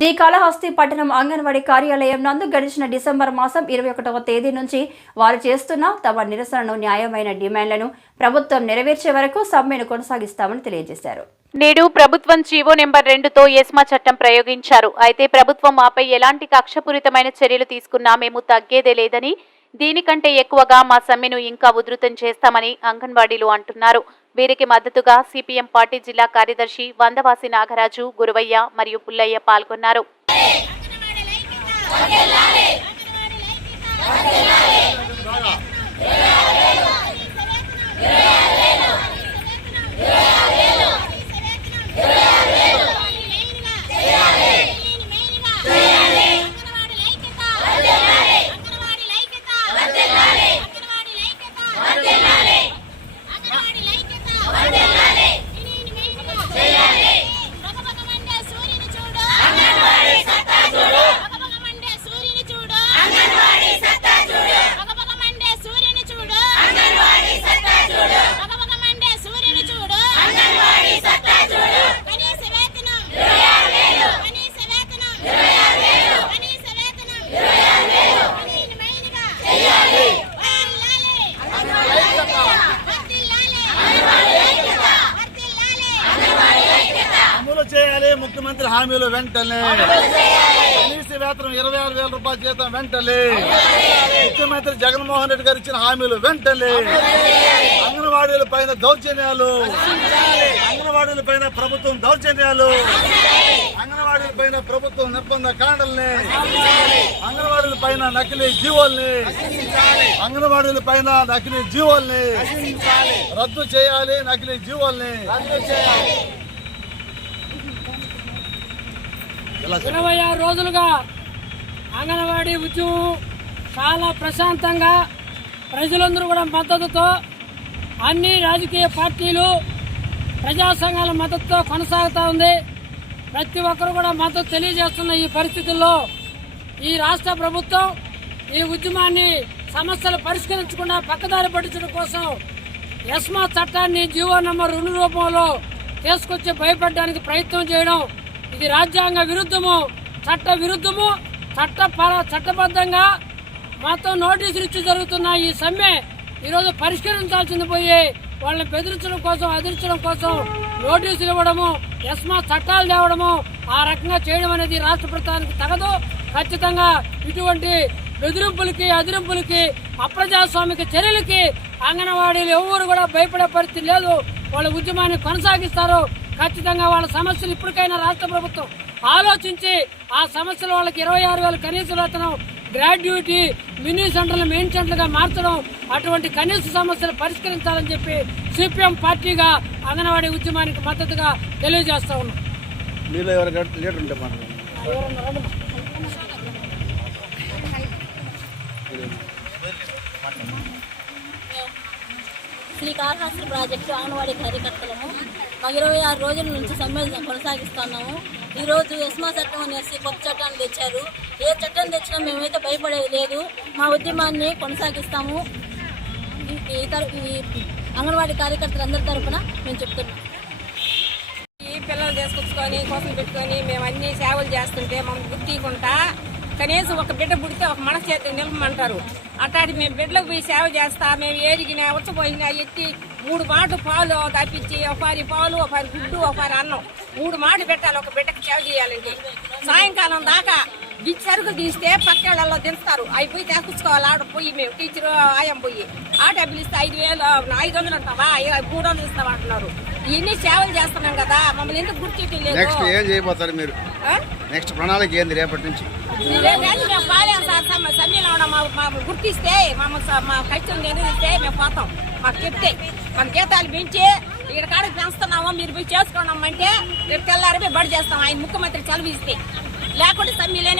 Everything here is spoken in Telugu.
శ్రీకాళహస్తి పట్టణం అంగన్వాడీ కార్యాలయం నందు గడిచిన డిసెంబర్ మాసం 21వ తేదీ నుంచి వారు చేస్తున్న తమ నిరసనను న్యాయమైన డిమాండ్లను ప్రభుత్వం నెరవేర్చే వరకు సమ్మెను కొనసాగిస్తామని తెలియజేశారు. నేడు ప్రభుత్వం జీవో నెంబర్ 2తో ఎస్మా చట్టం ప్రయోగించారు. అయితే ప్రభుత్వం ఆపై ఎలాంటి కక్షపూరితమైన చర్యలు తీసుకున్నా మేము తగ్గేదే లేదని, దీనికంటే ఎక్కువగా మా సమ్మెను ఇంకా ఉధృతం చేస్తామని అంగన్వాడీలు అంటున్నారు. వీరికి మద్దతుగా సిపిఎం పార్టీ జిల్లా కార్యదర్శి వందవాసి నాగరాజు, గురువయ్య మరియు పుల్లయ్య పాల్గొన్నారు. ముఖ్యమంత్రి హామీలు వెంటనే, కనీస వేతనం 26,000 రూపాయల జీతం వెంటనే, ముఖ్యమంత్రి జగన్మోహన్ రెడ్డి గారు ఇచ్చిన హామీలు వెంటనే, అంగన్వాడీల పైన దౌర్జన్యాలు, అంగన్వాడీల పైన ప్రభుత్వం దౌర్జన్యాలు, అంగన్వాడీల పైన ప్రభుత్వం నిర్బంధ కాండల్ని, అంగన్వాడీల పైన నకిలీ జీవోల్ని, అంగన్వాడీల పైన నకిలీ జీవోల్ని రద్దు చేయాలి. నకిలీ జీవోల్ని 26 రోజులుగా అంగన్వాడీ ఉద్యమం చాలా ప్రశాంతంగా ప్రజలందరూ కూడా మద్దతుతో, అన్ని రాజకీయ పార్టీలు ప్రజా సంఘాల మద్దతుతో కొనసాగుతూ ఉంది. ప్రతి ఒక్కరు కూడా మద్దతు తెలియజేస్తున్న ఈ పరిస్థితుల్లో ఈ రాష్ట్ర ప్రభుత్వం ఈ ఉద్యమాన్ని సమస్యలు పరిష్కరించకుండా పక్కదారి పట్టించడం కోసం ఎస్మా చట్టాన్ని జీవో నెంబర్ 2 రూపంలో తీసుకొచ్చి భయపెట్టడానికి ప్రయత్నం చేయడం ఇది రాజ్యాంగ విరుద్ధము, చట్ట విరుద్ధము. చట్టబద్ధంగా మొత్తం నోటీసులు ఇచ్చి జరుగుతున్న ఈ సమ్మె ఈరోజు పరిష్కరించాల్సింది పోయి వాళ్ళని బెదిరించడం కోసం, అదిరించడం కోసం నోటీసులు ఇవ్వడము, ఎస్మా చట్టాలు తేవడము, ఆ రకంగా చేయడం అనేది రాష్ట్ర ప్రభుత్వానికి తగదు. ఖచ్చితంగా ఇటువంటి బెదిరింపులకి, అదిరింపులకి, అప్రజాస్వామిక చర్యలకి అంగన్వాడీలు ఎవరు కూడా భయపడే పరిస్థితి లేదు. వాళ్ళ ఉద్యమాన్ని కొనసాగిస్తారు. ఖచ్చితంగా వాళ్ళ సమస్యలు ఇప్పటికైనా రాష్ట్ర ప్రభుత్వం ఆలోచించి ఆ సమస్యలు వాళ్ళకి 26,000 కనీస వేతనం, గ్రాడ్యుయేటీ, మినీ సెంటర్లు మెయిన్ సెంటర్లుగా మార్చడం, అటువంటి కనీస సమస్యలు పరిష్కరించాలని చెప్పి సిపిఎం పార్టీగా అంగన్వాడీ ఉద్యమానికి మద్దతుగా తెలియజేస్తా ఉన్నాం. శ్రీకాళహస్తి ప్రాజెక్టు అంగన్వాడీ కార్యకర్తలను 26 రోజుల నుంచి సమ్మె కొనసాగిస్తున్నాము. ఈరోజు ఎస్మా చట్టం అనేసి కొత్త చట్టాన్ని తెచ్చారు. ఏ చట్టం తెచ్చినా మేమైతే భయపడేది లేదు. మా ఉద్యమాన్ని కొనసాగిస్తాము. ఈ అంగన్వాడీ కార్యకర్తలందరి తరఫున మేము చెప్తున్నాం. ఈ పిల్లలు తీసుకొచ్చుకొని కోసం పెట్టుకొని మేము అన్ని సేవలు చేస్తుంటే మమ్మల్ని గుర్తికుంటా కనీసం ఒక బిడ్డ పుడితే ఒక మన చేతి నిలపమంటారు. అట్లాంటి మేము బిడ్డలకు పోయి సేవ చేస్తా, మేము ఏరిగినా ఉచ్చపోయినా ఎత్తి 3 మాటలు పాలు తప్పించి, ఒకరి పాలు, ఒకరి గుడ్డు, ఒకరి అన్నం 3 మాటలు పెట్టాలి. ఒక బిడ్డకు సేవ చేయాలంటే సాయంకాలం దాకా బిచ్చి సరుకులు తీస్తే పక్కేళ్ళల్లో దించుతారు. అవి పోయి తీసుకొచ్చుకోవాలి. ఆడ పోయి మేము టీచరు ఆయం పోయి ఆ డబ్బులు ఇస్తే 5,500 అంటావా, 300 ఇస్తావా అంటున్నారు. ఇవన్నీ సేవలు చేస్తున్నాం కదా, మమ్మల్ని ఎందుకు గుర్తించలేదు? నెక్స్ట్ ఏం చేయబోతారు మీరు? నెక్స్ట్ ప్రణాళిక ఏంది రేపటి నుంచి? మేము పాలేం సార్, సమ్మెలో మా గుర్తిస్తే మా కష్టం నిర్వహిస్తే మేము పోతాం. మాకు చెప్తే మన గీతాలు పెంచి ఇక్కడ కాడికి పెంచుతున్నాము, మీరు పోయి చేసుకున్నామంటే రేపు తెల్లారి బడి చేస్తాం. ఆయన ముఖ్యమంత్రి చదివిస్తే లేకుంటే సమ్మెలోనే